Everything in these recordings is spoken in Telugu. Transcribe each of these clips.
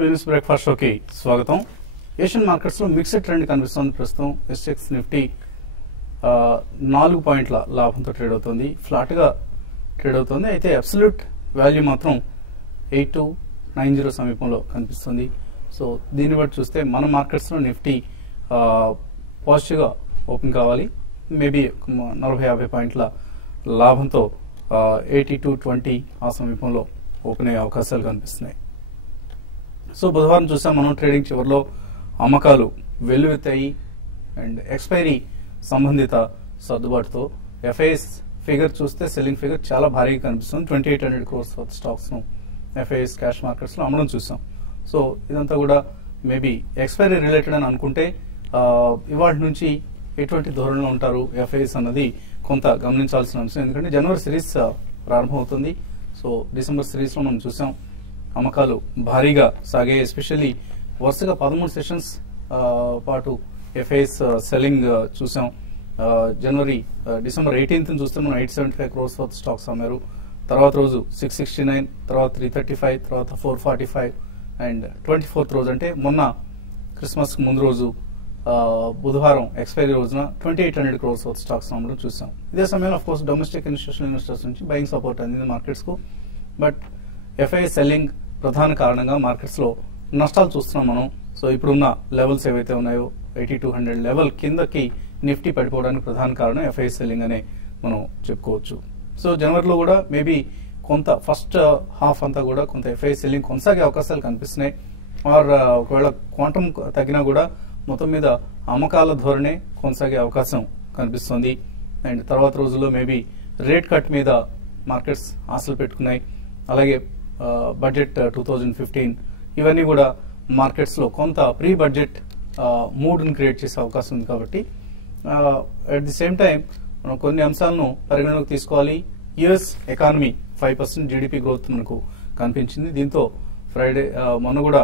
బిజినెస్ బ్రేక్ఫాస్ట్ షోకి స్వాగతం. ఏషియన్ మార్కెట్స్ లో మిక్స్డ్ ట్రెండ్ కనిపిస్తుంది. ప్రస్తుతం SGX నిఫ్టీ 4 పాయింట్ల లాభంతో ట్రేడ్ అవుతుంది, ఫ్లాట్ గా ట్రేడ్ అవుతుంది. అయితే అబ్సల్యూట్ వాల్యూ మాత్రం 8290 సమీపంలో కనిపిస్తుంది. సో దీన్ని బట్టి చూస్తే మన మార్కెట్స్ లో నిఫ్టీ పాజిటివ్ గా ఓపెన్ కావాలి, మేబీ 40-50 పాయింట్ల లాభంతో 8220 ఆ సమీపంలో ఓపెన్ అయ్యే అవకాశాలు కనిపిస్తున్నాయి. సో బుధవారం చూసాం మనం ట్రేడింగ్ చివరిలో అమ్మకాలు వెల్లువెత్తాయి అండ్ ఎక్స్పైరీ సంబంధిత సర్దుబాటుతో FIS ఫిగర్ చూస్తే సెల్లింగ్ ఫిగర్ చాలా భారీగా కనిపిస్తుంది. 2800 crores స్టాక్స్ ను FIS క్యాష్ మార్కెట్స్ లో అమ్మడం చూసాం. సో ఇదంతా కూడా మేబీ ఎక్స్పైరీ రిలేటెడ్ అని అనుకుంటే ఇవాళ నుంచి ఎటువంటి ధోరణిలో ఉంటారు FIS అన్నది కొంత గమనించాల్సిన అంశం. ఎందుకంటే జనవరి సిరీస్ ప్రారంభమవుతుంది. సో డిసెంబర్ సిరీస్ లో మనం చూసాం అమ్మకాలు భారీగా సాగాయి. ఎస్పెషల్లీ వరుసగా 13 సెషన్స్ పాటు FIS సెల్లింగ్ చూసాం. డిసెంబర్ 18th చూస్తే మనం 875 crores స్టాక్స్ అమ్మారు. తర్వాత రోజు 669, తర్వాత 335, తర్వాత 445 అండ్ 24th రోజు అంటే మొన్న క్రిస్మస్ ముందు రోజు బుధవారం ఎక్స్పైరీ రోజున 2800 crores స్టాక్స్ అమ్మడం చూసాం. ఇదే సమయంలో of course domestic institutional investors నుంచి బయింగ్ సపోర్ట్ అందింది మార్కెట్స్ కు. బట్ FIS సెల్లింగ్ ప్రధాన కారణంగా మార్కెట్స్ లో నష్టాలు చూస్తున్నాం మనం. సో ఇప్పుడున్న లెవెల్స్ ఏవైతే ఉన్నాయో 8200 లెవెల్ కిందకి నిఫ్టీ పడిపోవడానికి ప్రధాన కారణం FIS సెల్లింగ్ అనే మనం చెప్పుకోవచ్చు. సో జనవరిలో కూడా మేబీ కొంత ఫస్ట్ హాఫ్ అంతా కూడా కొంత FIS సెల్లింగ్ కొనసాగే అవకాశాలు కనిపిస్తున్నాయి. ఆర్ ఒకవేళ క్వాంటం తగ్గినా కూడా మొత్తం మీద అమ్మకాల ధోరణే కొనసాగే అవకాశం కనిపిస్తుంది. అండ్ తర్వాత రోజుల్లో మేబీ రేట్ కట్ మీద మార్కెట్స్ ఆశలు పెట్టుకున్నాయి. అలాగే బడ్జెట్ 2015 ఇవన్నీ కూడా మార్కెట్స్ లో కొంత ప్రీ బడ్జెట్ మూడ్ ని క్రియేట్ చేసే అవకాశం ఉంది. కాబట్టి అట్ ది సేమ్ టైం మనం కొన్ని అంశాలను పరిగణలోకి తీసుకోవాలి. US ఎకానమీ 5% GDP గ్రోత్ మనకు కనిపించింది. దీంతో ఫ్రైడే మొన్న కూడా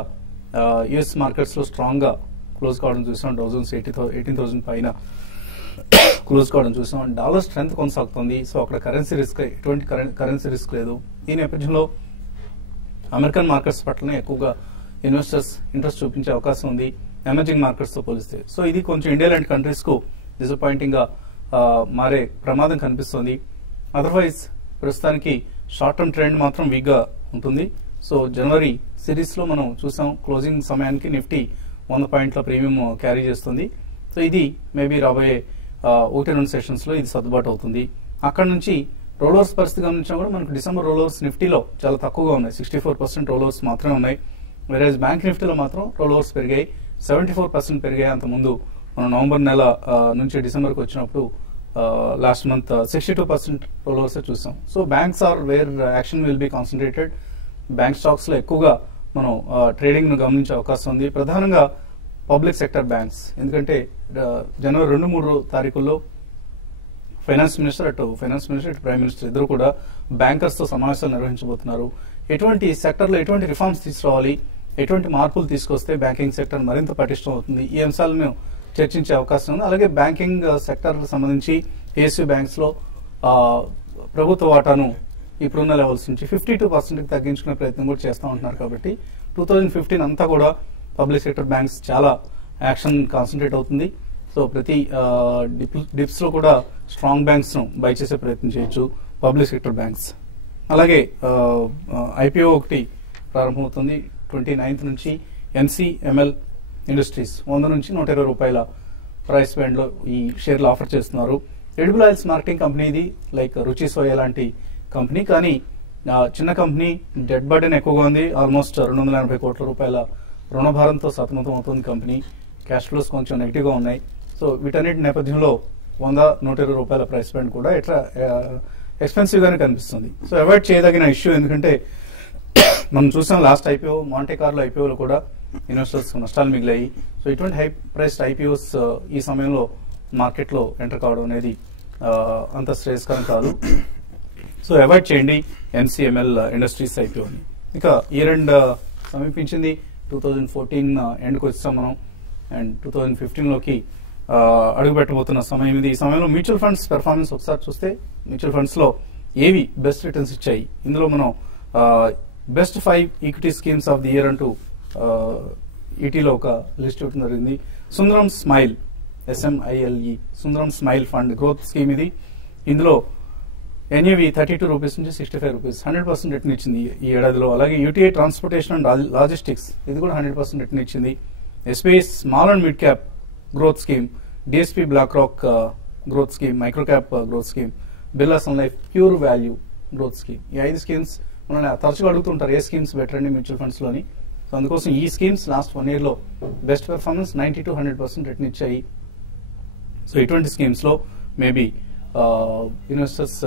US మార్కెట్స్ లో స్ట్రాంగ్ గా క్లోజ్ కావడం చూసాం. డౌజన్స్ 18,000 పైన క్లోజ్ కావడం చూసాం. డాలర్ స్ట్రెంత్ కొనసాగుతుంది. సో అక్కడ కరెన్సీ రిస్క్, ఎటువంటి కరెన్సీ రిస్క్ లేదు. ఈ నేపథ్యంలో అమెరికన్ మార్కెట్స్ పట్లనే ఎక్కువగా ఇన్వెస్టర్స్ ఇంట్రెస్ట్ చూపించే అవకాశం ఉంది ఎమర్జింగ్ మార్కెట్స్ తో పోలిస్తే. సో ఇది కొంచెం ఇండియా లాంటి కంట్రీస్ కు డిసప్పాయింటింగ్ గా మారే ప్రమాదం కనిపిస్తుంది. అదర్వైజ్ ప్రస్తుతానికి షార్ట్ టర్మ్ ట్రెండ్ మాత్రం వీక్ గా ఉంటుంది. సో జనవరి సిరీస్ లో మనం చూసాం క్లోజింగ్ సమయానికి నిఫ్టీ 100 పాయింట్ల ప్రీమియం క్యారీ చేస్తుంది. సో ఇది మేబీ రాబోయే 1-2 సెషన్స్ లో ఇది సర్దుబాటు అవుతుంది. అక్కడ నుంచి రోలోవర్స్ పరిస్థితి గమనించినా కూడా మనకు డిసెంబర్ రోలోవర్స్ నిఫ్టీలో చాలా తక్కువగా ఉన్నాయి. 64% రోలోవర్స్ మాత్రమే ఉన్నాయి. వేరేజ్ బ్యాంక్ నిఫ్టీలో మాత్రం రోలోవర్స్ పెరిగాయి, 74% పెరిగాయి. అంతకుముందు మనం నవంబర్ నెల నుంచి డిసెంబర్కి వచ్చినప్పుడు లాస్ట్ మంత్ 62% రోలోవర్స్ చూసాం. So banks are where action will be concentrated. Bank stocks లో ఎక్కువగా మనం ట్రేడింగ్ ను గమనించే అవకాశం ఉంది, ప్రధానంగా పబ్లిక్ సెక్టర్ బ్యాంక్స్. ఎందుకంటే జనవరి 2-3 తారీఖుల్లో ఫైనాన్స్ మినిస్టర్ ఇటు ప్రైమ్ మినిస్టర్ ఇద్దరు కూడా బ్యాంకర్స్ తో సమావేశాలు నిర్వహించబోతున్నారు. ఎటువంటి సెక్టర్ లో ఎటువంటి రిఫార్మ్స్ తీసుకురావాలి, ఎటువంటి మార్పులు తీసుకొస్తే బ్యాంకింగ్ సెక్టర్ మరింత పటిష్టం అవుతుంది, ఈ అంశాలను చర్చించే అవకాశం ఉంది. అలాగే బ్యాంకింగ్ సెక్టర్ సంబంధించి PSU బ్యాంక్స్ లో ప్రభుత్వ వాటాను ఇప్పుడున్న లెవెల్స్ నుంచి 52% తగ్గించుకునే ప్రయత్నం కూడా చేస్తూ ఉంటున్నారు. కాబట్టి 2015 అంతా కూడా పబ్లిక్ సెక్టర్ బ్యాంక్స్ చాలా యాక్షన్ కాన్సన్ట్రేట్ అవుతుంది. సో ప్రతి డిప్స్ లో కూడా స్ట్రాంగ్ బ్యాంక్స్ ను బై చేసే ప్రయత్నం చేయొచ్చు పబ్లిక్ సెక్టర్ బ్యాంక్స్. అలాగే IPO ఒకటి ప్రారంభమవుతుంది 29th నుంచి. NCML ఇండస్ట్రీస్ 100 నుంచి 120 రూపాయల ప్రైస్ బ్యాండ్ లో ఈ షేర్లు ఆఫర్ చేస్తున్నారు. ఎడిబుల్ ఆయిల్స్ మార్కెటింగ్ కంపెనీ ఇది, లైక్ రుచి సోయా లాంటి కంపెనీ. కానీ చిన్న కంపెనీ, డెట్ బర్డెన్ ఎక్కువగా ఉంది. ఆల్మోస్ట్ 280 కోట్ల రూపాయల రుణభారంతో సతమతం అవుతుంది కంపెనీ. క్యాష్ ఫ్లోస్ కొంచెం నెగిటివ్ గా ఉన్నాయి. సో వీటన్నిటి నేపథ్యంలో 100-120 రూపాయల ప్రైస్ బ్యాండ్ కూడా ఎక్స్పెన్సివ్ గానే కనిపిస్తుంది. సో అవాయిడ్ చేయదగిన ఇష్యూ. ఎందుకంటే మనం చూసాం లాస్ట్ IPO మాంటే కార్లో IPOలో కూడా ఇన్వెస్టర్స్ నష్టాలు మిగిలాయి. సో ఇటువంటి హై ప్రైస్డ్ IPOs ఈ సమయంలో మార్కెట్ లో ఎంటర్ కావడం అనేది అంత శ్రేయస్కరం కాదు. సో అవాయిడ్ చేయండి NCML ఇండస్ట్రీస్ IPOని. ఇక ఇయర్ ఎండ్ సమీపించింది. 2014 ఎండ్కి వచ్చాం మనం అండ్ 2015 లోకి అడుగు పెట్టబోతున్న సమయం ఇది. ఈ సమయంలో మ్యూచువల్ ఫండ్స్ పెర్ఫార్మెన్స్ ఒకసారి చూస్తే మ్యూచువల్ ఫండ్స్ లో ఏవి బెస్ట్ రిటర్న్స్ ఇచ్చాయి, ఇందులో మనం best 5 equity schemes of the year అంటూ ఈటీలో ఒక లిస్ట్ ఇవ్వడం జరిగింది. సుందరం స్మైల్ SMILE సుందరం స్మైల్ ఫండ్ గ్రోత్ స్కీమ్ ఇది. ఇందులో ఎన్ఏవి 32 రూపీస్ నుంచి 65 రూపీస్ 100% రిటర్న్ ఇచ్చింది ఈ ఏడాదిలో. అలాగే యూటీఐ ట్రాన్స్పోర్టేషన్ అండ్ లాజిస్టిక్స్ ఇది కూడా 100% రిటర్న్ ఇచ్చింది. SBI small and mid cap growth scheme, DSP Black Rock growth scheme, micro cap growth scheme, Birla Sun Life pure value growth scheme. ఈ 5 స్కీమ్స్ మనల్ని తరచుగా అడుగుతుంటారు ఏ స్కీమ్స్ బెటర్ అండి మ్యూచువల్ ఫండ్స్ లోని. సో అందుకోసం ఈ స్కీమ్స్ లాస్ట్ 1 year లో బెస్ట్ పెర్ఫార్మెన్స్ 90 to 100% రిటర్న్ ఇచ్చాయి. సో ఇటువంటి స్కీమ్స్ లో మేబీ ఇన్వెస్టర్స్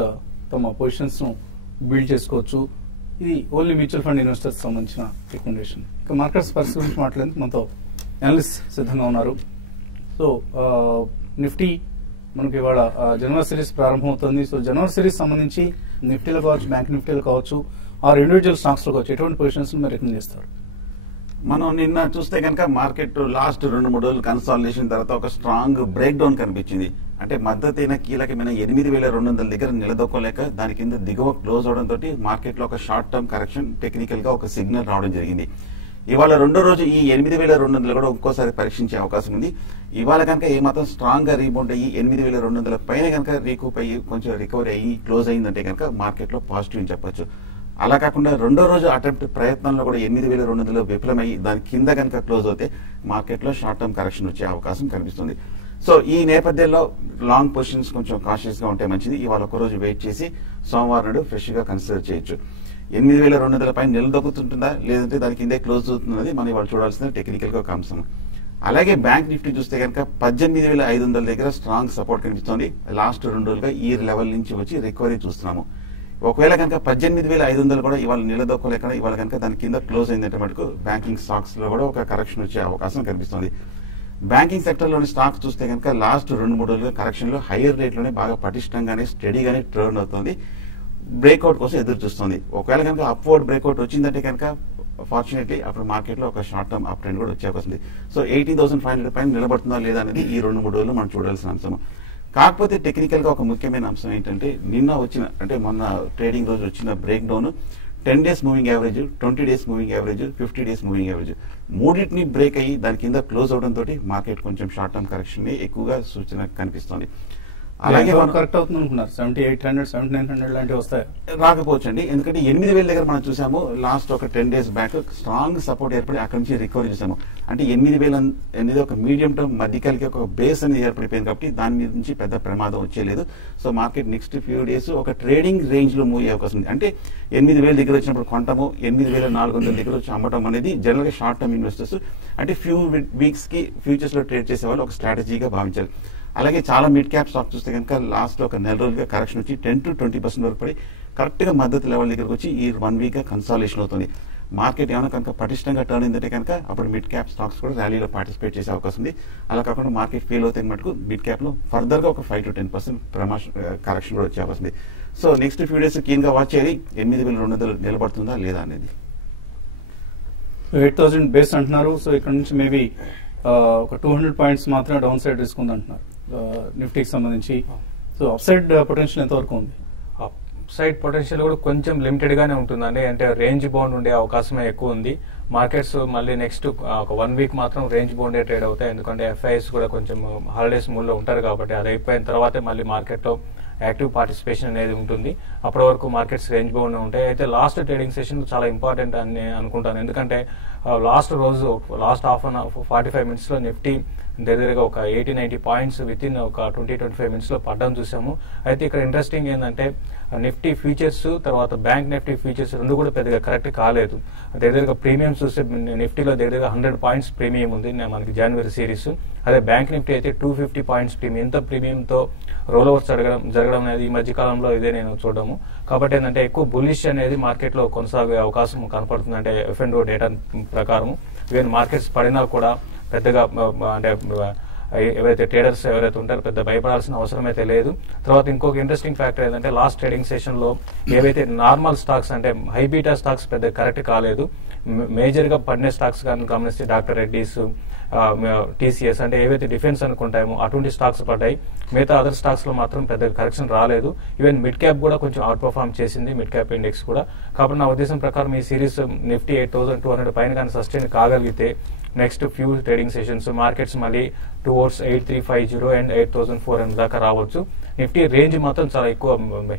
తమ పొజిషన్స్ ను బిల్డ్ చేసుకోవచ్చు. ఇది ఓన్లీ మ్యూచువల్ ఫండ్ ఇన్వెస్టర్స్ సంబంధించిన రికమెండేషన్. ఇక మార్కెట్స్ పరిస్థితి గురించి మాట్లాడేందుకు మనతో అనలిస్ట్ సిద్ధంగా ఉన్నారు. సో నిఫ్టీ మనకి ఇవాళ జనవరి సిరీస్ ప్రారంభమవుతుంది. సో జనవరి సిరీస్ సంబంధించి నిఫ్టీలో కావచ్చు, బ్యాంక్ నిఫ్టీలో కావచ్చు, ఆర్ ఇండివిజువల్ స్టాక్స్ లో కావచ్చు, ఎటువంటి పొజిషన్స్ మీరు రికమెండ్ చేస్తారు? మనం నిన్న చూస్తే కనుక మార్కెట్ లాస్ట్ 2-3 రోజులు కన్సాలిడేషన్ తర్వాత ఒక స్ట్రాంగ్ బ్రేక్ డౌన్ కనిపించింది. అంటే మద్దతైన కీలకమైన 8,200 దగ్గర నిలదొక్కలేక దాని కింద దిగువ క్లోజ్ అవడంతో మార్కెట్ లో ఒక షార్ట్ టర్మ్ కరెక్షన్ టెక్నికల్ గా ఒక సిగ్నల్ రావడం జరిగింది. ఇవాళ 2వ రోజు ఈ 8,200 కూడా ఇంకోసారి పరీక్షించే అవకాశం ఉంది. ఇవాళ కనుక ఏమాత్రం స్ట్రాంగ్ గా రీబౌండ్ అయ్యి 8,200 పైన కనుక రీకూప్ అయ్యి కొంచెం రికవరీ అయ్యి క్లోజ్ అయిందంటే కనుక మార్కెట్ లో పాజిటివ్ అని చెప్పొచ్చు. అలా కాకుండా 2వ రోజు అటెంప్ట్ ప్రయత్నంలో కూడా 8,200 విఫలమయ్యి దాని కింద కనుక క్లోజ్ అవుతే మార్కెట్ లో షార్ట్ టర్మ్ కరెక్షన్ వచ్చే అవకాశం కనిపిస్తుంది. సో ఈ నేపథ్యంలో లాంగ్ పొజిషన్స్ కొంచెం కాషియస్ గా ఉంటే మంచిది. ఇవాళ ఒక రోజు వెయిట్ చేసి సోమవారం నాడు ఫ్రెష్ గా కన్సిడర్ చేయొచ్చు. 8,200 పైన నిలదొక్కుతుంటుందా లేదంటే దాని కిందే క్లోజ్ అవుతున్నది మనం ఇవాళ చూడాల్సిన టెక్నికల్ గా ఒక అంశం. అలాగే బ్యాంక్ నిఫ్టీ చూస్తే కనుక 18,500 దగ్గర స్ట్రాంగ్ సపోర్ట్ కనిపిస్తోంది. లాస్ట్ 2 రోజులుగా ఈ లెవెల్ నుంచి వచ్చి రికవరీ చూస్తున్నాము. ఒకవేళ కనుక 18,500 కూడా ఇవాళ నిలదొక్కలేక ఇవాళ కనుక దాని కింద క్లోజ్ అయిందంటే మటుకు బ్యాంకింగ్ స్టాక్స్ లో కూడా ఒక కరెక్షన్ వచ్చే అవకాశం కనిపిస్తుంది. బ్యాంకింగ్ సెక్టర్ లోని స్టాక్స్ చూస్తే కనుక లాస్ట్ 2-3 రోజులుగా కరెక్షన్ లో హైయర్ రేట్ లోనే బాగా పటిష్టంగానే స్టడీగానే టర్న్ అవుతుంది. బ్రేక్అవుట్ కోసం ఎదురు చూస్తుంది. ఒకవేళ కనుక అప్వర్డ్ బ్రేక్అవుట్ వచ్చిందంటే కనుక ఫార్చునేట్లీ అప్పుడు మార్కెట్ లో ఒక షార్ట్ టర్మ్ అప్ ట్రెండ్ కూడా వచ్చే అవకాశం ఉంది. సో 18,500 పైన నిలబడుతుందా లేదా అనేది ఈ 2-3 రోజులు మనం చూడాల్సిన అంశం. కాకపోతే టెక్నికల్ గా ఒక ముఖ్యమైన అంశం ఏంటంటే నిన్న వచ్చిన అంటే మొన్న ట్రేడింగ్ రోజు వచ్చిన break down 10 days moving average, 20 days moving average, 50 days moving average మూడింటిని బ్రేక్ అయ్యి దాని కింద క్లోజ్ అవడంతో మార్కెట్ కొంచెం షార్ట్ టర్మ్ కరెక్షన్ ఎక్కువగా సూచన కనిపిస్తుంది. అలాగే కరెక్ట్ అవుతుంది అనుకున్నారు 7,800 7,900 లాంటివి వస్తాయి రాకపోవచ్చు అండి. ఎందుకంటే 8,000 దగ్గర మనం చూసాము లాస్ట్ ఒక 10 days బ్యాక్ స్ట్రాంగ్ సపోర్ట్ ఏర్పడి అక్కడి నుంచి రికవరీ చూసాము. అంటే 8,000 అనేది ఒక మీడియం టర్మ్ మధ్యకాలికి ఒక బేస్ అనేది ఏర్పడిపోయింది కాబట్టి దాని నుంచి పెద్ద ప్రమాదం వచ్చేలేదు. So market next few days ఒక ట్రేడింగ్ రేంజ్ లో మూవ్ అయ్యే అవకాశం ఉంది. అంటే 8,000 దగ్గర వచ్చినప్పుడు కొంటము, 8,400 దగ్గర వచ్చి అమ్మటం అనేది జనరల్ గా షార్ట్ టర్మ్ ఇన్వెస్టర్స్ అంటే ఫ్యూ వీక్స్ కి ఫ్యూచర్స్ లో ట్రేడ్ చేసే వాళ్ళు ఒక స్ట్రాటజీగా భావించారు. అలాగే చాలా మిడ్ క్యాప్ స్టాక్ చూస్తే కనుక లాస్ట్ లో ఒక నెల రోజులుగా కరెక్షన్ వచ్చి 10 to 20% వరకు పడి కరెక్ట్ గా మద్దతు లెవెల్ దగ్గరకు వచ్చి ఈ 1 week గా కన్సాలిడేషన్ అవుతుంది. మార్కెట్ ఏమైనా కనుక పటిష్టంగా టర్న్ అయిందంటే కనుక అప్పుడు మిడ్ క్యాప్ స్టాక్స్ కూడా ర్యాలీలో పార్టిసిపేట్ చేసే అవకాశం ఉంది. అలా కాకుండా మార్కెట్ ఫెయిల్ అవుతే మటుకు మిడ్ క్యాప్ లో ఫర్దర్ గా ఒక 5 to 10% కరెక్షన్ కూడా వచ్చే అవకాశం ఉంది. So next few days keen గా వాచ్ చేయాలి 8,200 నిలబడుతుందా లేదా అనేది. 8,000 బేస్ అంటున్నారు. సో ఇక్కడ నుంచి మేబీ ఒక 200 పాయింట్స్ మాత్రమే డౌన్ సైడ్ రిస్క్ ఉంది అంటున్నారు నిఫ్టీకి సంబంధించి. సో అప్ సైడ్ పొటెన్షియల్ ఎంతవరకు ఉంది? అప్ సైడ్ పొటెన్షియల్ కూడా కొంచెం లిమిటెడ్ గానే ఉంటుందండి. అంటే రేంజ్ బౌండ్ ఉండే అవకాశమే ఎక్కువ ఉంది. మార్కెట్స్ మళ్ళీ నెక్స్ట్ ఒక 1 week మాత్రం రేంజ్ బౌండే ట్రేడ్ అవుతాయి. ఎందుకంటే ఎఫ్ఐఎస్ కూడా కొంచెం హాలిడేస్ మూడ్ లో ఉంటారు కాబట్టి అది అయిపోయిన తర్వాతే మళ్ళీ మార్కెట్ లో యాక్టివ్ పార్టిసిపేషన్ అనేది ఉంటుంది. అప్పటి వరకు మార్కెట్స్ రేంజ్ బౌండ్ ఉంటాయి. అయితే లాస్ట్ ట్రేడింగ్ సెషన్ చాలా ఇంపార్టెంట్ అని అనుకుంటాను. ఎందుకంటే లాస్ట్ రోజు లాస్ట్ 45 minutes లో నిఫ్టీ దగ్గరగా ఒక 80-90 పాయింట్స్ విత్ ఇన్ ఒక 20-25 minutes లో పడ్డం చూసాము. అయితే ఇక్కడ ఇంట్రెస్టింగ్ ఏంటంటే నిఫ్టీ ఫ్యూచర్స్ తర్వాత బ్యాంక్ నిఫ్టీ ఫ్యూచర్స్ రెండు కూడా పెద్దగా కరెక్ట్ కాలేదు. దగ్గరగా ప్రీమియం చూస్తే నిఫ్టీలో దగ్గరగా 100 పాయింట్స్ ప్రీమియం ఉంది మనకి జనవరి సిరీస్. అదే బ్యాంక్ నిఫ్టీ అయితే 250 పాయింట్స్ ప్రీమియం. ఇంత ప్రీమియంతో రోల్ ఓవర్స్ జరగడం అనేది ఈ మధ్య కాలంలో ఇదే నేను చూడము. కాబట్టి ఏంటంటే ఎక్కువ బులిష్ అనేది మార్కెట్ లో కొనసాగే అవకాశం కనపడుతుంది. అంటే F&O డేటా ప్రకారం ఈవెన్ మార్కెట్స్ పడినా కూడా పెద్దగా అంటే ఎవరైతే ట్రేడర్స్ ఎవరైతే ఉంటారో పెద్ద భయపడాల్సిన అవసరం అయితే లేదు. తర్వాత ఇంకొక ఇంట్రెస్టింగ్ ఫ్యాక్టర్ ఏంటంటే లాస్ట్ ట్రేడింగ్ సెషన్ లో ఏవైతే నార్మల్ స్టాక్స్ అంటే హై బీటా స్టాక్స్ పెద్ద కరెక్ట్ కాలేదు. మేజర్ గా పడిన స్టాక్స్ కానీ గమనిస్తే డాక్టర్ రెడ్డిస్, TCS అంటే ఏవైతే డిఫెన్స్ అనుకుంటామో అటువంటి స్టాక్స్ పడ్డాయి. మిగతా అదర్ స్టాక్స్ లో మాత్రం పెద్ద కరెక్షన్ రాలేదు. ఈవెన్ మిడ్ క్యాప్ కూడా కొంచెం అవుట్ పర్ఫార్మ్ చేసింది, మిడ్ క్యాప్ ఇండెక్స్ కూడా. కాబట్టి నా ఉద్దేశం ప్రకారం ఈ సిరీస్ నిఫ్టీ 8,200 పైన కానీ సస్టైన్ కాగలిగితే next few trading sessions markets మళ్ళీ టువర్డ్స్ 8,350 అండ్ 8,400 దాకా రావచ్చు. నిఫ్టీ రేంజ్ మాత్రం చాలా ఎక్కువ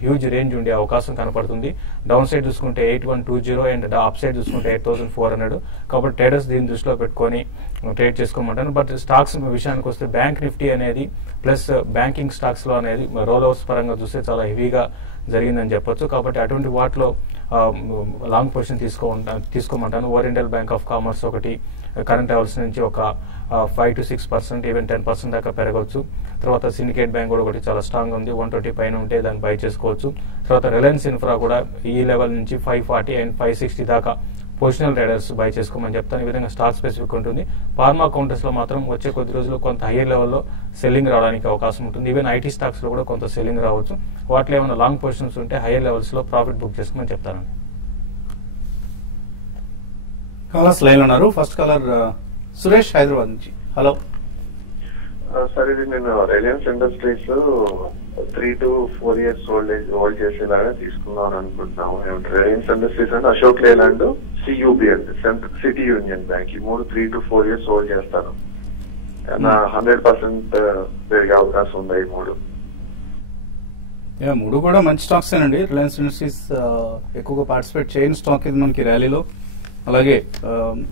హ్యూజ్ రేంజ్ ఉండే అవకాశం కనపడుతుంది. డౌన్ సైడ్ చూసుకుంటే 8,120 అండ్ అప్ సైడ్ చూసుకుంటే 8,400. కాబట్టి ట్రేడర్స్ దీన్ని దృష్టిలో పెట్టుకొని ట్రేడ్ చేసుకోమంటాను. బట్ స్టాక్స్ విషయానికి వస్తే బ్యాంక్ నిఫ్టీ అనేది ప్లస్ బ్యాంకింగ్ స్టాక్స్ లో అనేది రోల్ ఓవర్స్ పరంగా చూస్తే చాలా హెవీగా జరిగిందని చెప్పొచ్చు. కాబట్టి అటువంటి వాటిలో లాంగ్ పొజిషన్ తీసుకోమంటాను. ఓరియంటల్ బ్యాంక్ ఆఫ్ కామర్స్ ఒకటి కరెంట్ లెవెల్స్ నుంచి ఒక 5 to 6%, ఈవెన్ 10% దాకా పెరగవచ్చు. తర్వాత సిండికేట్ బ్యాంక్ కూడా ఒకటి చాలా స్ట్రాంగ్ ఉంది, 120 పైన ఉంటే దాన్ని బై చేసుకోవచ్చు. తర్వాత రిలయన్స్ ఇన్ఫ్రా కూడా ఈ లెవెల్ నుంచి 540 అండ్ 560 దాకా పొజిషనల్ ట్రేడర్స్ బై చేసుకోమని చెప్తాను. ఈ విధంగా స్టాక్ స్పెసిఫిక్ ఉంటుంది. ఫార్మా కౌంటర్స్ లో మాత్రం వచ్చే కొద్ది రోజుల్లో కొంత హైయర్ లెవెల్లో సెల్లింగ్ రావడానికి అవకాశం ఉంటుంది. ఈవెన్ ఐటీ స్టాక్స్ లో కూడా కొంత సెల్లింగ్ రావచ్చు. వాటిలో ఏమైనా లాంగ్ పొజిషన్స్ ఉంటే హైయర్ లెవెల్స్ లో ప్రాఫిట్ బుక్ చేసుకోమని చెప్తాను. కాలర్స్ లైన్ ఉన్నారు. ఫస్ట్ కాలర్ సురేష్ హైదరాబాద్ నుంచి. హలో సార్, ఇది నేను Reliance Industries 3 to 4 years hold చేసేలాగా తీసుకుందాం అనుకుంటున్నాము. రిలయన్స్ ఇండస్ట్రీస్ అంటే అశోక్ లేలాండ్, CUBL సిటీ యూనియన్ బ్యాంక్, ఈ 3 to 4 years హోల్డ్ చేస్తాను. 100% పెరిగే అవకాశం ఉంది ఈ 3. మూడు కూడా మంచి స్టాక్స్ ఏనండి. రిలయన్స్ ఇండస్ట్రీస్ ఎక్కువగా పార్టిసిపేట్ చేయని స్టాక్ ఇది మనకి ర్యాలీలో. అలాగే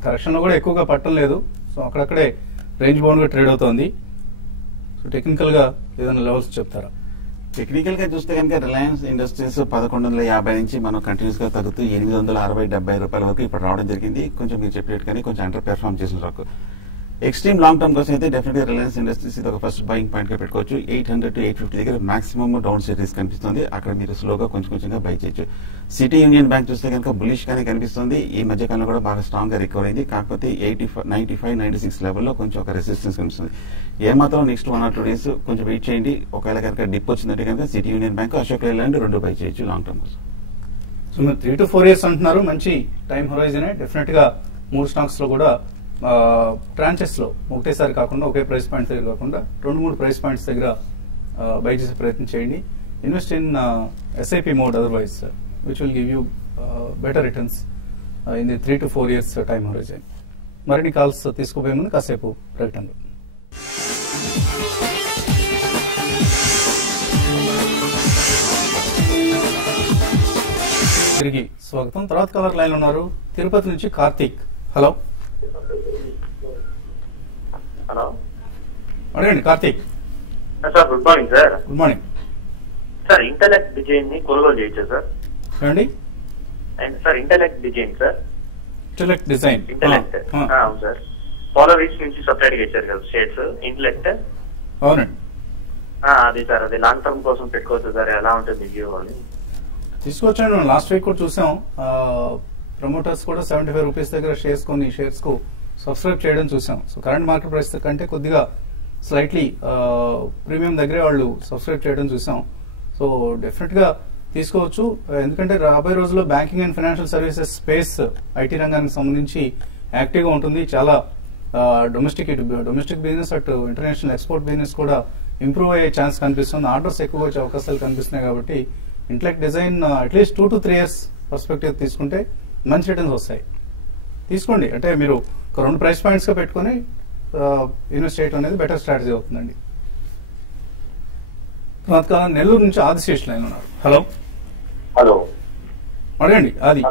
కరెక్షన్ లో కూడా ఎక్కువగా పట్టడం లేదు. సో అక్కడక్కడే రేంజ్ బౌండ్ గా ట్రేడ్ అవుతోంది. సో టెక్నికల్ గా ఏదైనా లెవెల్స్ చెప్తారా? టెక్నికల్ గా చూస్తే కనుక రిలయన్స్ ఇండస్ట్రీస్ 1150 నుంచి మనం కంటిన్యూస్ గా తగ్గుతూ 860-70 రూపాయల వరకు ఇప్పుడు రావడం జరిగింది. కొంచెం మీరు చెప్పినట్టుగానే కొంచెం అండర్ పెర్ఫార్మ్ చేసిన స్టాక్. ఎక్స్ట్రీమ్ లాంగ్ టర్మ్ కోసం అయితే డెఫినెట్ గా రిలయన్స్ ఇండస్ట్రీస్ ఇది ఒక ఫస్ట్ బయింగ్ పాయింట్ గా పెట్టుకోవచ్చు. 800 to 850 దగ్గర మాక్సిమం డౌన్ సైడ్ రిస్క్ కనిపిస్తుంది. అక్కడ మీరు స్లోగా కొంచెంగా బై చేయొచ్చు. సిటీ యూనియన్ బ్యాంక్ చూస్తే కనుక బులిష్ గానే కనిపిస్తుంది. ఈ మధ్య కాలంలో కూడా బాగా స్ట్రాంగ్ గా రికవర్ అయింది. కాకపోతే 95-96 లెవెల్లో కొంచెం ఒక రెసిస్టెన్స్ కనిపిస్తుంది. ఏమాత్రం నెక్స్ట్ 1 or 2 days కొంచెం వెయిట్ చేయండి. ఒకవేళ కనుక డిప్ వచ్చిందంటే కనుక సిటీ యూనియన్ బ్యాంక్, అశోక్ లేలాండ్ 2 బై చేయొచ్చు లాంగ్ టర్మ్ కోసం. సో మీరు 3 to 4 years అంటున్నారు. మంచి టైం హొరైజన్. డెఫినెట్ గా 3 స్టాక్స్ లో కూడా ట్రాంచెస్ లో ఒకటేసారి కాకుండా ఒకే ప్రైస్ పాయింట్స్ దగ్గర కాకుండా 2-3 ప్రైస్ పాయింట్స్ దగ్గర బై చేసే ప్రయత్నం చేయండి. Invest in SIP mode otherwise which will give you better returns in the 3 to 4 years time horizon. మరిన్ని కాల్స్ తీసుకోబోయే ముందు కాసేపు ప్రకటనలు. తిరిగి స్వాగతం. తర్వాత కలర్ లైన్ ఉన్నారు. తిరుపతి నుంచి కార్తీక్. హలో హలో అడగండి Karthik. Sir, good morning sir. Good morning sir, intellect design ని కొనుగోలు చేయొచ్చా సార్? ఏమండి sir, intellect design sir, intellect design. Intellect అవును సార్. ఫాలో వీక్స్ నుంచి సపరేట్ గా ఇచ్చారు కదా షేర్స్ ఇంటెలెక్ట్. అవునండి, అది సార్, అది లాంగ్ టర్మ్ కోసం పెట్టుకోవచ్చు సార్. ఎలా ఉంటుంది వ్యూ అని తీసుకొచ్చాను. లాస్ట్ వీక్ కూడా చూసాం. ప్రమోటర్స్ కూడా 75 రూపీస్ దగ్గర కొన్ని షేర్స్ కు సబ్స్క్రైబ్ చేయడం చూసాం. సో కరెంట్ మార్కెట్ ప్రైస్ కంటే కొద్దిగా స్లైట్లీ ప్రీమియం దగ్గరే వాళ్ళు సబ్స్క్రైబ్ చేయడం చూసాం. సో డెఫినెట్ గా తీసుకోవచ్చు. ఎందుకంటే రాబోయే రోజుల్లో banking and financial services space IT రంగానికి సంబంధించి యాక్టివ్ గా ఉంటుంది. చాలా డొమెస్టిక్ బిజినెస్ అటు ఇంటర్నేషనల్ ఎక్స్పోర్ట్ బిజినెస్ కూడా ఇంప్రూవ్ అయ్యే ఛాన్స్ కనిపిస్తుంది. ఆర్డర్స్ ఎక్కువ వచ్చే అవకాశాలు కనిపిస్తున్నాయి. కాబట్టి intellect design at least 2 to 3 years perspective తీసుకుంటే మంచి రిటర్న్స్ వస్తాయి. తీసుకోండి. అంటే మీరు ఒక 2 ప్రైస్ పాయింట్స్ గా పెట్టుకుని ఇన్వెస్ట్ చేయడం అనేది బెటర్ స్ట్రాటజీ అవుతుందండి. తర్వాత నెల్లూరు నుంచి ఆదిశేష్ లైన్ ఉన్నారు. హలో హలో అడగండి. ఆది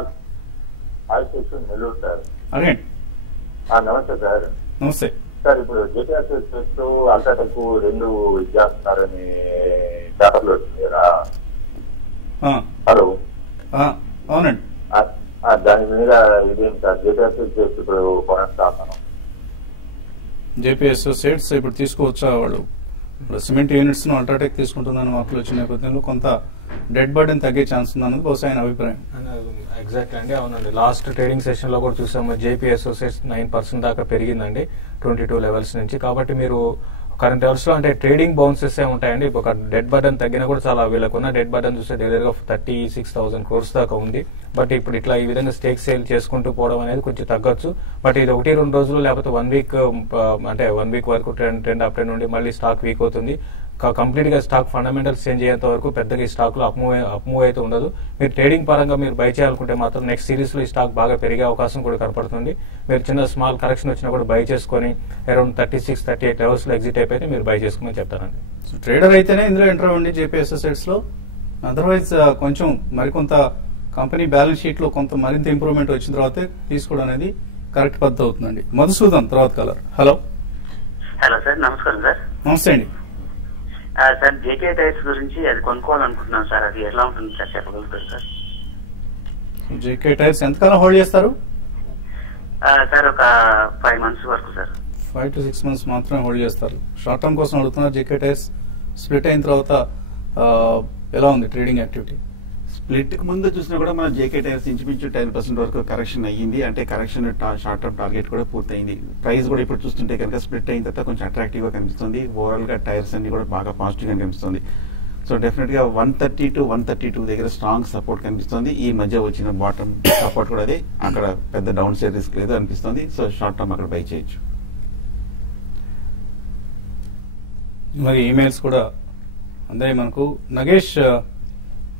నెల్లూరు సార్. అడగండి. నమస్తే సార్. నమస్తే సార్, ఇప్పుడు జేపీఆర్ అల్ట్రాటెక్ 2 చేస్తున్నారని పేపర్లో వచ్చింది కదా. హలో అవునండి. దాని మీద ఇదేంటి సార్, జేపీఆర్ ఇప్పుడు కొనసాగుతాను. జేపీఎస్ అసోసియేట్స్ ఇప్పుడు తీసుకోవచ్చా? వాళ్ళు సిమెంట్ యూనిట్స్ ను అల్ట్రాటెక్ తీసుకుంటుందని వార్తలు వచ్చిన నేపథ్యంలో కొంత డెడ్ బర్డెన్ తగ్గే ఛాన్స్ ఉందన్నది బహుశా ఆయన అభిప్రాయం. ఎగ్జాక్ట్ అండి, అవునండి. లాస్ట్ ట్రేడింగ్ సెషన్ లో కూడా చూసాము జేపీ అసోసియేట్స్ 9% దాకా పెరిగిందండి 22 లెవెల్స్ నుంచి. కాబట్టి మీరు కరెంట్ లెవెల్స్ లో అంటే ట్రేడింగ్ బౌన్సెస్ ఉంటాయండి. ఒక డెడ్ బటన్ తగ్గినా కూడా చాలా వీళ్ళకున్న డెడ్ బటన్ చూస్తే దగ్గరగా 36,000 crores దాకా ఉంది. బట్ ఇప్పుడు ఇట్లా ఈ విధంగా స్టేక్ సేల్ చేసుకుంటూ పోవడం అనేది కొంచెం తగ్గొచ్చు. బట్ ఇది 1-2 రోజులు లేకపోతే 1 వీక్ అంటే 1 వీక్ వరకు ట్రెండ్ అప్ ట్రెండ్ నుండి మళ్ళీ స్టాక్ వీక్ అవుతుంది. కంప్లీట్ గా స్టాక్ ఫండమెంటల్స్ చేంజ్ అయ్యేంత వరకు పెద్దగా ఈ స్టాక్ లో అప్ మూవ్ అయితే ఉండదు. మీరు ట్రేడింగ్ పరంగా మీరు బై చేయాలనుకుంటే మాత్రం నెక్స్ట్ సిరీస్ లో ఈ స్టాక్ బాగా పెరిగే అవకాశం కూడా కనపడుతుంది. మీరు చిన్న స్మాల్ కరెక్షన్ వచ్చినా కూడా బై చేసుకుని అరౌండ్ 36-38 లెవెల్స్ లో ఎగ్జిట్ అయిపోతే మీరు బై చేసుకోమని చెప్తానండి. సో ట్రేడర్ అయితేనే ఇందులో ఎంటర్ అవ్వండి జేపీఎస్ అసెట్స్ లో. అదర్వైజ్ కొంచెం మరికొంత కంపెనీ బ్యాలెన్స్ షీట్ లో కొంత మరింత ఇంప్రూవ్మెంట్ వచ్చిన తర్వాతే తీసుకోవడం అనేది కరెక్ట్ పద్ధతి అవుతుందండి. మధుసూదన్ తర్వాత కలర్. హలో సార్, నమస్కారం సార్. నమస్తే అండి సార్, జేకే టైర్స్ గురించి అది కొనుక్కోవాలనుకుంటున్నాను సార్. అది ఎలా ఉంటుంది సార్, చెప్పగలుగుతారు సార్? జేకే టైర్స్ ఎంతకాలం హోల్డ్ చేస్తారు? సార్ ఒక 5 months వరకు సార్. 5 to 6 months మాత్రమే హోల్డ్ చేస్తారు. షార్ట్ టర్మ్ కోసం అడుగుతున్నారు. జేకే టైర్స్ స్ప్లిట్ అయిన తర్వాత ఎలా ఉంది ట్రేడింగ్ యాక్టివిటీ? స్ప్లిట్ కి ముందు చూసినా కూడా మన జేకే టైర్స్ ఇంచుమించు 10% వరకు కరెక్షన్ అయ్యింది. అంటే కరెక్షన్ షార్ట్ టర్మ్ టార్గెట్ కూడా పూర్తయింది. ప్రైస్ కూడా ఇప్పుడు చూస్తుంటే కనుక స్ప్లిట్ అయిన తర్వాత కొంచెం అట్రాక్టివ్ గా కనిపిస్తుంది. ఓవరాల్ గా టైర్స్ అన్ని కూడా బాగా పాజిటివ్ గా కనిపిస్తుంది. సో డెఫినెట్ గా 130 to 132 దగ్గర స్ట్రాంగ్ సపోర్ట్ కనిపిస్తుంది. ఈ మధ్య వచ్చిన బాటమ్ సపోర్ట్ కూడా అదే. అక్కడ పెద్ద డౌన్ సైడ్ రిస్క్ లేదు అనిపిస్తుంది. సో షార్ట్ టర్మ్ అక్కడ బై చేయొచ్చు. మరి ఈమెయిల్స్ కూడా అందే మనకు. నగేష్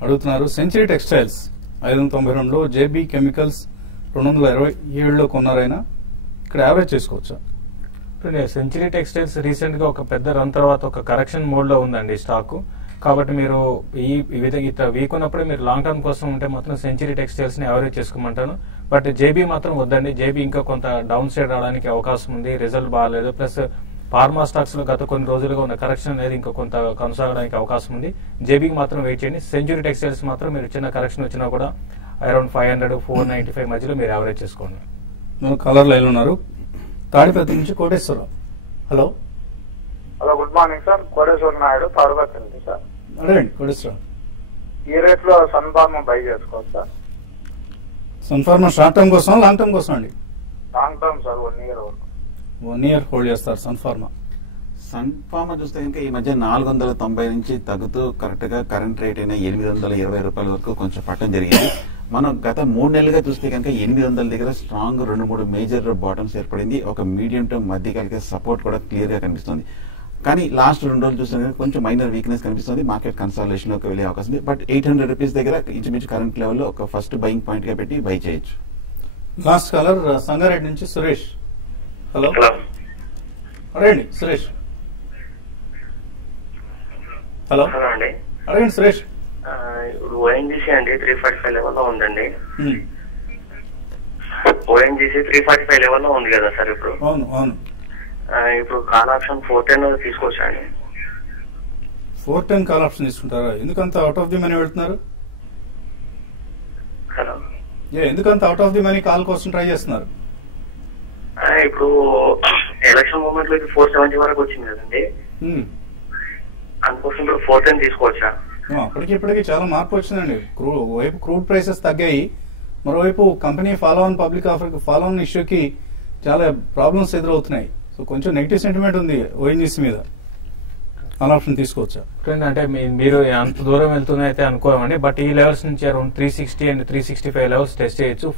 అడుగుతున్నారు, సెంచరీ టెక్స్టైల్స్ 592లో, జేబీ కెమికల్స్ 227లో కొన్నారైనా ఇక్కడ యావరేజ్ చేసుకోవచ్చా? సెంచరీ టెక్స్టైల్స్ రీసెంట్ గా ఒక పెద్ద రన్ తర్వాత ఒక కరెక్షన్ మోడ్ లో ఉందండి స్టాక్. కాబట్టి మీరు ఈ విధంగా ఇట్లా వీక్ ఉన్నప్పుడే మీరు లాంగ్ టర్మ్ కోసం ఉంటే మాత్రం సెంచరీ టెక్స్టైల్స్ ని యావరేజ్ చేసుకోమంటాను. బట్ జేబీ మాత్రం వద్దండి. జేబీ ఇంకా కొంత డౌన్ సైడ్ రావడానికి అవకాశం ఉంది. రిజల్ట్ బాగాలేదు. ప్లస్ ఫార్మా స్టాక్స్ లో గత కొన్ని రోజులుగా ఉన్న కరెక్షన్ అనేది ఇంకా కొంత కొనసాగడానికి అవకాశం ఉంది. జేబీకి మాత్రం వెయిట్ చేయండి. సెంచరీ టెక్స్టైల్స్ మాత్రం మీరు చిన్న కరెక్షన్ వచ్చినా కూడా అరౌండ్ 500-495 మధ్యలో మీరు యావరేజ్ చేసుకోండి. కలర్ లైన్ ఉన్నారు. తాడిపత్రి నుంచి Koteswara Rao. Hello good morning sir. Koteswara Naidu, Tadipatri నుంచి సార్. అడగండి కోటేశ్వరరావు. ఈ రేట్ లో సన్ఫార్మా బై చేసుకోవచ్చు సార్? సన్ఫార్మా షార్ట్ టర్మ్ కోసం లాంగ్ టర్మ్ కోసం అండి? లాంగ్ టర్మ్ సార్, 1 year వరకు. 1 year హోల్డ్ చేస్తారు సన్ఫార్మా. సన్ఫార్మా చూస్తే కనుక ఈ మధ్య 490 నుంచి తగ్గుతూ కరెక్ట్ గా కరెంట్ రేట్ అయినా 820 రూపాయల వరకు కొంచెం పట్టడం జరిగింది. మనం గత 3 నెలలుగా చూస్తే కనుక 800 దగ్గర స్ట్రాంగ్ 2-3 మేజర్ బాటమ్స్ ఏర్పడింది. ఒక మీడియం టర్మ్ మధ్యకాలిక సపోర్ట్ కూడా క్లియర్ గా కనిపిస్తుంది. కానీ లాస్ట్ 2 రోజులు చూస్తే కనుక కొంచెం మైనర్ వీక్నెస్ కనిపిస్తుంది. మార్కెట్ కన్సాలిడేషన్ లోకి వెళ్ళే అవకాశం ఉంది. బట్ 800 రూపీస్ దగ్గర ఇంచుమించు కరెంట్ లెవెల్లో ఒక ఫస్ట్ బయింగ్ పాయింట్ గా పెట్టి బై చేయొచ్చు. లాస్ట్ కలర్ సంగారెడ్డి నుంచి సురేష్. హలో అడగండి సురేష్. హలో అండి, అడగండి సురేష్. ఇప్పుడు ఓఎన్జీసీ అండి 345 లెవెల్లో ఉందండి. ఓఎన్జీసీ 345 లెవెల్లో ఉంది కదా సార్ ఇప్పుడు? అవును అవును. ఇప్పుడు కాల్ ఆప్షన్ 410 తీసుకోవచ్చా అండి? 410 కాల్ ఆప్షన్ తీసుకుంటారా? ఎందుకంత అవుట్ ఆఫ్ ది మనీ వెళ్తున్నారు? హలో, ఎందుకంత out of the money call కోసం ట్రై చేస్తున్నారు? ఇప్పుడు ఎలక్షన్ మూమెంట్ లోకి 470 వరకు వచ్చింది కదండి, అందుకోసం ఇప్పుడు 410 తీసుకోవచ్చా? అప్పటికిప్పటికి చాలా మార్పు వచ్చిందండి. వైపు క్రూడ్ ప్రైసెస్ తగ్గాయి, మరోవైపు company follow on public offer follow on ఇష్యూకి చాలా ప్రాబ్లమ్స్ ఎదురవుతున్నాయి. సో కొంచెం నెగిటివ్ సెంటిమెంట్ ఉంది ఓఎన్జీసీ మీద. కాల్ ఆప్షన్ తీసుకోవచ్చా? అంటే మీరు అంత దూరం వెళ్తున్నాయితే అనుకోమండి. బట్ ఈ లెవెల్స్ నుంచి అరౌండ్ 360 and 365 లెవెల్స్ టెస్ట్ చేయొచ్చు.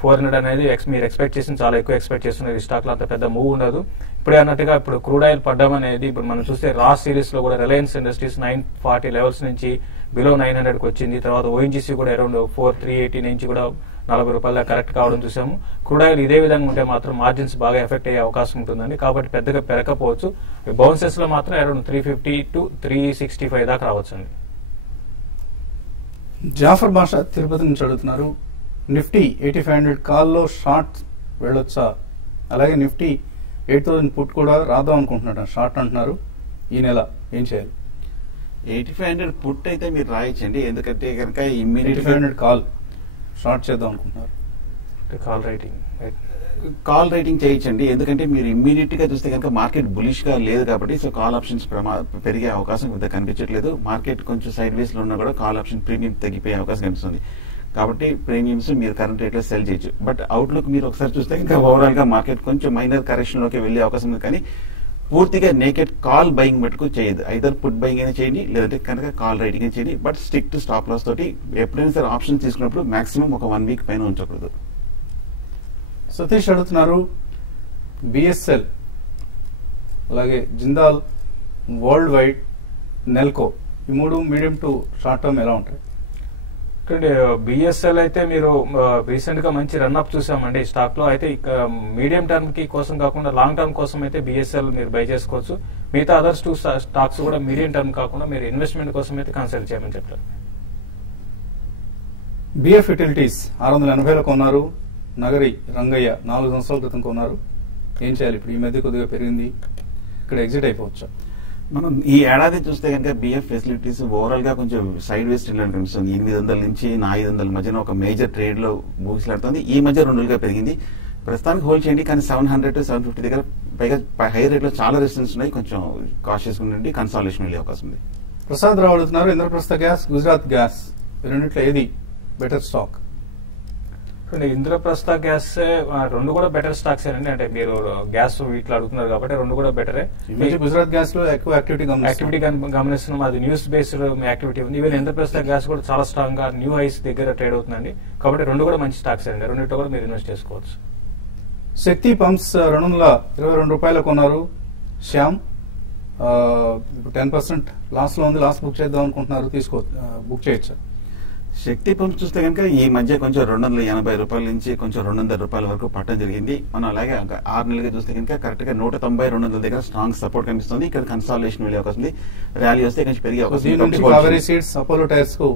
400 అనేది మీరు ఎక్స్పెక్ట్ చేసిన చాలా ఎక్కువ ఎక్స్పెక్ట్ చేస్తున్నారు. ఈ స్టాక్ లో అంత పెద్ద మూవ్ ఉండదు. ఇప్పుడే అన్నట్టుగా ఇప్పుడు క్రూడ్ ఆయిల్ పడ్డం అనేది ఇప్పుడు మనం చూస్తే రాస్ సిరీస్ లో కూడా రిలయన్స్ ఇండస్ట్రీస్ 940 లెవెల్స్ నుంచి బిలో 900 కి వచ్చింది. తర్వాత ఓఎన్జీసీ కూడా అరౌండ్ 380 నుంచి కూడా 40 రూపాయల కరెక్ట్ కావడం చూసాము. క్రూడ్ ఆయిల్ ఇదే విధంగా ఉంటే మాత్రం మార్జిన్స్ బాగా ఎఫెక్ట్ అయ్యే అవకాశం ఉంటుందండి. కాబట్టి పెద్దగా పెరగకపోవచ్చు. బౌన్సెస్ లో మాత్రం అరౌండ్ 350 to 365 దాకా రావచ్చు అండి. జాఫర్ బాషా తిరుపతి నుంచి అడుగుతున్నారు, నిఫ్టీ 8500 కాల్లో షార్ట్ వెళ్ళొచ్చా? అలాగే నిఫ్టీ 8000 పుట్ కూడా రాదాం అనుకుంటున్నాడు, షార్ట్ అంటున్నారు. ఈ నెల ఏం చేయాలి? 8500 పుట్ అయితే మీరు రాయొచ్చండి. ఎందుకంటే కనుక 8500 కాల్ షార్ట్ చేద్దాం అనుకుంటున్నారు. కాల్ రైటింగ్ చేయొచ్చండి. ఎందుకంటే మీరు ఇమ్మీడియట్ గా చూస్తే కనుక మార్కెట్ బులిష్ గా లేదు కాబట్టి సో కాల్ ఆప్షన్స్ పెరిగే అవకాశం పెద్ద కనిపించట్లేదు. మార్కెట్ కొంచెం సైడ్ వేస్ లో ఉన్నా కూడా కాల్ ఆప్షన్ ప్రీమియం తగ్గిపోయే అవకాశం కనిపిస్తుంది. కాబట్టి ప్రీమియమ్స్ మీరు కరెంట్ రేట్ లో సెల్ చేయొచ్చు. బట్ అవుట్లుక్ మీరు ఒకసారి చూస్తే ఇంకా ఓవరాల్ గా మార్కెట్ కొంచెం మైనర్ కరెక్షన్ లోకి వెళ్లే అవకాశం ఉంది. కానీ పూర్తిగా నేకెడ్ కాల్ బయింగ్ మటుకు చేయదు. ఐదర్ పుట్ బయింగ్ అయినా చేయండి, లేదంటే కనుక కాల్ రైటింగ్ అయినా చేయండి. బట్ స్ట్రిక్ట్ స్టాప్ లాస్ తోటి ఎప్పుడైనా సరే ఆప్షన్ తీసుకున్నప్పుడు మాక్సిమం ఒక 1 వీక్ పైన ఉంచకూడదు. సతీష్ అడుగుతున్నారు బిఎస్ఎల్, అలాగే జిందాల్, వరల్డ్ వైడ్, నెల్కో ఈ 3 మీడియం టు షార్ట్ టర్మ్ ఎలా ఉంటాయి? బిఎస్ఎల్ అయితే మీరు రీసెంట్ గా మంచి రన్అప్ చూసామండి స్టాక్ లో. అయితే మీడియం టర్మ్ కి కోసం కాకుండా లాంగ్ టర్మ్ కోసం అయితే బిఎస్ఎల్ మీరు బై చేసుకోవచ్చు. మిగతా అదర్స్ 2 స్టాక్స్ కూడా మీడియం టర్మ్ కాకుండా మీరు ఇన్వెస్ట్మెంట్ కోసం అయితే కన్సిడర్ చేయమని చెప్తారు. బిఎఫ్ యూటిలిటీస్ 680లో కొన్నారు, నగరి రంగయ్య 4 సంవత్సరాల క్రితం కొన్నారు. ఏం చేయాలి ఇప్పుడు? ఈ మధ్య కొద్దిగా పెరిగింది, ఇక్కడ ఎగ్జిట్ అయిపోవచ్చా? మనం ఈ ఏడాది చూస్తే కనుక బిఎఫ్ ఫెసిలిటీస్ ఓవరాల్ గా కొంచెం సైడ్ వేస్ ట్రెండ్ కనిపిస్తుంది. 800 నుంచి 500 మధ్యన ఒక మేజర్ ట్రేడ్ లో మూగిసలాడుతుంది. ఈ మధ్య 2 రోజులుగా పెరిగింది. ప్రస్తుతానికి హోల్డ్ చేయండి, కానీ 700 to 750 దగ్గర పైగా హై రేట్ లో చాలా రెసిస్టెన్స్ ఉన్నాయి. కొంచెం కాషియస్ ఉండండి, కన్సాలిడేషన్ వెళ్ళే అవకాశం ఉంది. ప్రసాద్ రావు అడుగుతున్నారు ఇంద్రప్రస్థ గ్యాస్, గుజరాత్ గ్యాస్ ఈ రెండిట్లో ఏది బెటర్ స్టాక్? ఇంద్రప్రస్థ గ్యాస్ 2 కూడా బెటర్ స్టాక్స్ అండి. అంటే మీరు గ్యాస్ వీటిలో అడుగుతున్నారు కాబట్టి 2 కూడా బెటరే. గుజరాత్ గ్యాస్ లో ఎక్కువ యాక్టివిటీ గమనిస్తున్నాం. అది న్యూస్ బేస్డ్ యాక్టివిటీ ఉంది. ఈవెన్ ఇంద్రప్రస్థ గ్యాస్ కూడా చాలా స్ట్రాంగ్ గా న్యూ హైస్ దగ్గర ట్రేడ్ అవుతుందండి. కాబట్టి 2 కూడా మంచి స్టాక్స్ అండి. 2 కూడా మీరు ఇన్వెస్ట్ చేసుకోవచ్చు. శక్తి పంప్స్ 222 రూపాయలు కొన్నారు శ్యామ్. ఇప్పుడు 10% లాస్ లో ఉంది, లాస్ బుక్ చేద్దాం అనుకుంటున్నారు, బుక్ చేయొచ్చు. శక్తి పంప్స్ చూస్తే కనుక ఈ మధ్య కొంచెం 280 రూపాయల నుంచి కొంచెం 200 రూపాయల వరకు పట్టడం జరిగింది. మనం అలాగే 6 నెలలుగా చూస్తే కనుక కరెక్ట్ గా 190-200 దగ్గర స్ట్రాంగ్ సపోర్ట్ కనిపిస్తుంది. ఇక్కడ కన్సాలిడేషన్ వెళ్ళే అవకాశం ఉంది. ర్యాలీ వస్తే కొంచెం పెరిగే అవకాశం ఉంది. కావేరీ సీడ్స్, అపోలో టైర్స్ కు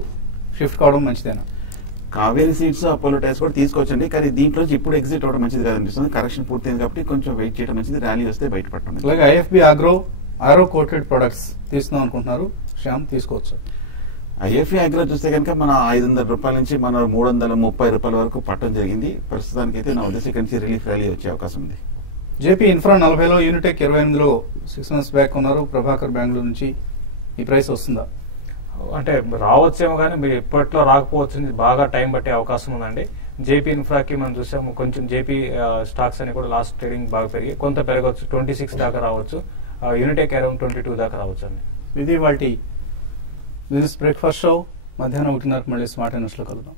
షిఫ్ట్ కావడం మంచిదేనా? కావేరీ సీడ్స్, అపోలో టైర్స్ కూడా తీసుకోవచ్చండి, కానీ దీంట్లో ఇప్పుడు ఎగ్జిట్ అవడం మంచిది కాదనిపిస్తుంది. కరెక్షన్ పూర్తయింది కాబట్టి కొంచెం వెయిట్ చేయడం మంచిది. ర్యాలీ వస్తే బయటపడటం. అలాగే ఐఎఫ్బి ఆగ్రో కోటెడ్ ప్రొడక్ట్స్ తీసుకుందాం అనుకుంటున్నారు శ్యామ్, తీసుకోవచ్చు. ఐఎఫ్ఐ అగ్రో చూస్తే కనుక మన 500 రూపాయల నుంచి మన 330 రూపాయల వరకు పట్టడం జరిగింది. ప్రస్తుతానికి అయితే నా ఉద్దేశం నుంచి రిలీఫ్ ర్యాలీ వచ్చే అవకాశం ఉంది. జేపీ ఇన్ఫ్రా 40లో, యూనిటెక్ 28లో 6 months బ్యాక్ ఉన్నారు. ప్రభాకర్ బెంగళూరు నుంచి ఈ ప్రైస్ వస్తుందా? అంటే రావచ్చేమో కానీ మీరు ఇప్పట్లో రాకపోవచ్చు, బాగా టైం పట్టే అవకాశం ఉందండి. జేపీ ఇన్ఫ్రాకి మనం చూసాము కొంచెం జేపీ స్టాక్స్ అని కూడా లాస్ట్ ట్రేడింగ్ బాగా పెరిగి కొంత పెరగవచ్చు. 26 దాకా రావచ్చు. యూనిటెక్ అరౌండ్ 22 దాకా రావచ్చు అండి. ఇది వాటి బిజినెస్ బ్రేక్ఫాస్ట్ షో. మధ్యాహ్నం 1:30 మళ్ళీ స్మార్ట్ ఇన్వెస్ట్ లో కలుద్దాం.